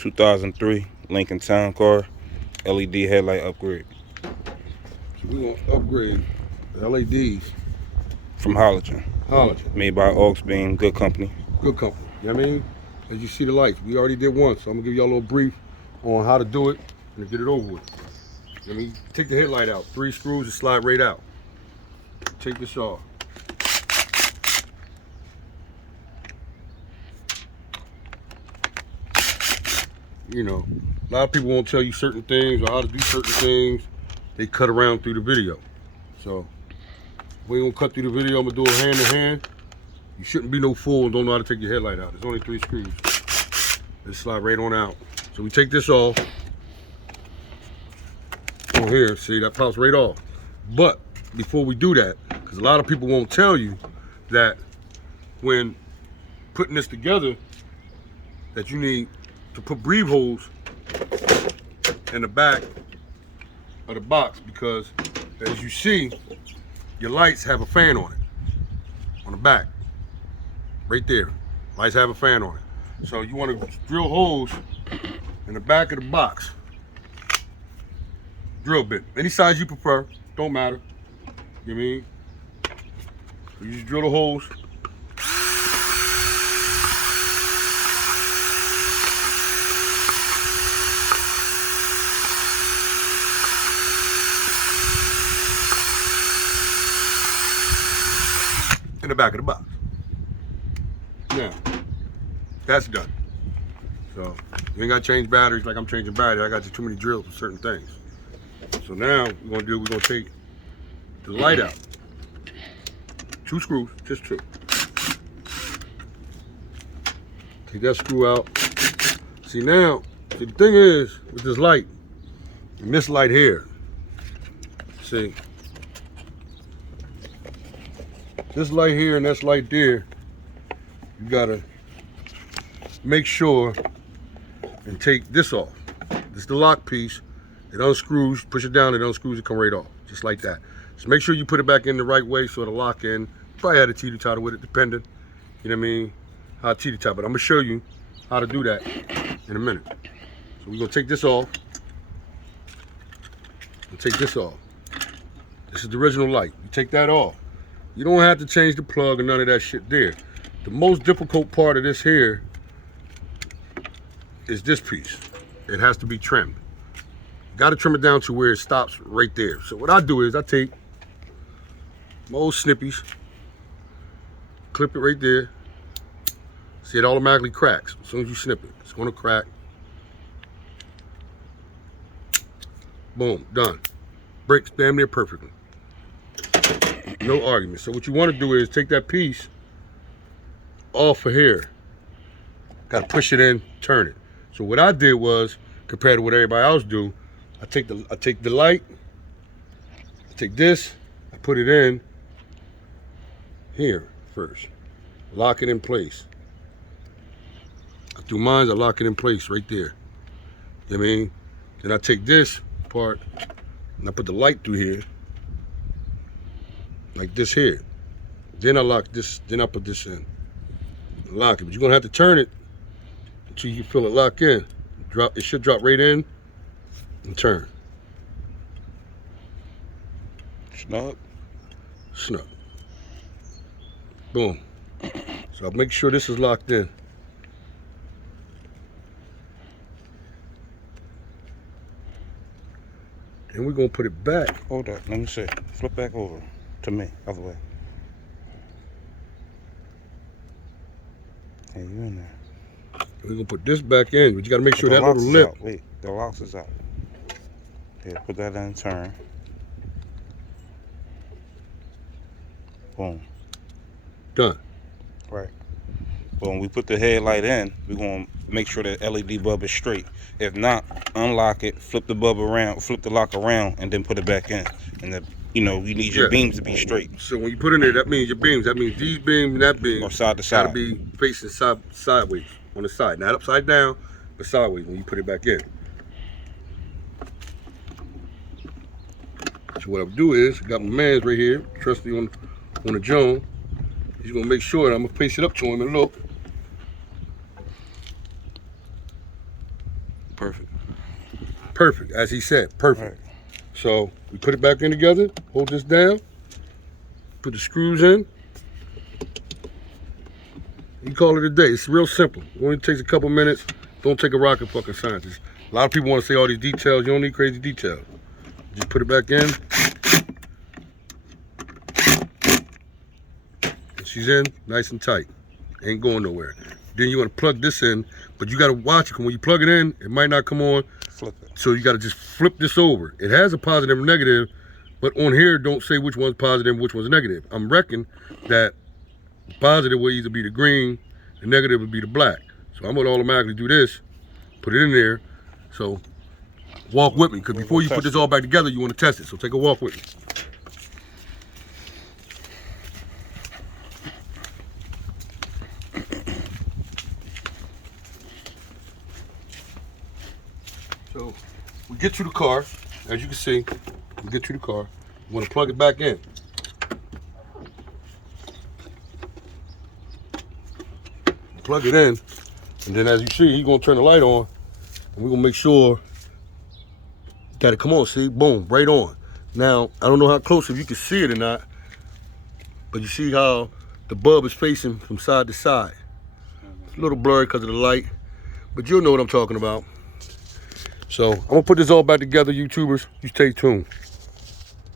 2003 Lincoln Town Car, LED headlight upgrade. So we're gonna upgrade the LEDs From Halogen. Halogen. Made by Augsbeam, good company. Good company. You know what I mean? As you see the lights, we already did one, so I'm gonna give y'all a little brief on how to do it and to get it over with. Let me take the headlight out. 3 screws and slide right out. Take this off. You know, a lot of people won't tell you certain things or how to do certain things. They cut around through the video. So we ain't gonna cut through the video. I'm gonna do it hand to hand. You shouldn't be no fool and don't know how to take your headlight out. There's only 3 screws. Let's slide right on out. So we take this off. On here, see, that pops right off. But before we do that, because a lot of people won't tell you that when putting this together, that you need to put breathe holes in the back of the box, because as you see, your lights have a fan on it, on the back, right there. Lights have a fan on it. So you want to drill holes in the back of the box. Drill bit, any size you prefer, don't matter. You know what I mean? So you just drill the holes. In the back of the box. Now, that's done. So you ain't got to change batteries like I'm changing batteries. I got too many drills for certain things. So now we're gonna take the light out. 2 screws, just 2. Take that screw out. See now, the thing is with this light, and this light here, see, this light here and this light there, you gotta make sure and take this off. This is the lock piece. It unscrews, push it down, it unscrews, it come right off, just like that. Just make sure you put it back in the right way so it'll lock in. Probably had a teeter-totter with it, depending, you know what I mean, how teeter-totter. But I'm gonna show you how to do that in a minute. So we're gonna take this off. Take this off. This is the original light. You take that off. You don't have to change the plug or none of that shit there. The most difficult part of this here is this piece. It has to be trimmed. Got to trim it down to where it stops right there. So what I do is I take my old snippies, clip it right there. See, it automatically cracks as soon as you snip it. It's gonna crack. Boom, done. Breaks damn near perfectly. No argument. So what you want to do is take that piece off of here. Got to push it in, turn it. So what I did was, compared to what everybody else do, I take the light, I take this, I put it in here first. Lock it in place. I do mine, I lock it in place right there. You know what I mean? Then I take this part and I put the light through here, like this here. Then I lock this, then I put this in. Lock it, but you're gonna have to turn it until you feel it lock in. Drop, it should drop right in and turn. Snug. Snug. Boom. So I'll make sure this is locked in. And we're gonna put it back. Hold up, let me see. Flip back over to me, other way. Hey, you in there. We're gonna put this back in, but you gotta make sure that little lip. Out. Wait, the locks is out. Here, put that in, turn. Boom. Done. Right. But when we put the headlight in, we're gonna make sure that LED bulb is straight. If not, unlock it, flip the bulb around, flip the lock around, and then put it back in. And the, you know, you need your beams to be straight. So when you put in there, that means your beams. That means these beams and that beam. Or side to side. Gotta be facing sideways on the side, not upside down, but sideways when you put it back in. So what I'll do is, I got my man's right here, trusty on the Joan. He's gonna make sure, and I'm gonna face it up to him and look. Perfect. Perfect, as he said, perfect. Right. So we put it back in together, hold this down, put the screws in. You call it a day. It's real simple. It only takes a couple minutes. Don't take a rocket fucking scientist. A lot of people want to say all these details. You don't need crazy details. Just put it back in. She's in, nice and tight. Ain't going nowhere. Then you want to plug this in, but you got to watch it. 'Cause when you plug it in, it might not come on. Flip it. So you got to just flip this over. It has a positive and negative, but on here, don't say which one's positive and which one's negative. I'm reckon that the positive will either be the green, the negative will be the black. So I'm going to automatically do this, put it in there. So walk with me, because before you put this all back together, you want to test it. So take a walk with me. So we get to the car, as you can see, we get to the car. You want to plug it back in. Plug it in, and then as you see, he's gonna turn the light on, and we're gonna make sure that it come on. See, boom, right on. Now, I don't know how close if you can see it or not, but you see how the bulb is facing from side to side. It's a little blurry because of the light, but you'll know what I'm talking about. So I'm gonna put this all back together, YouTubers. You stay tuned.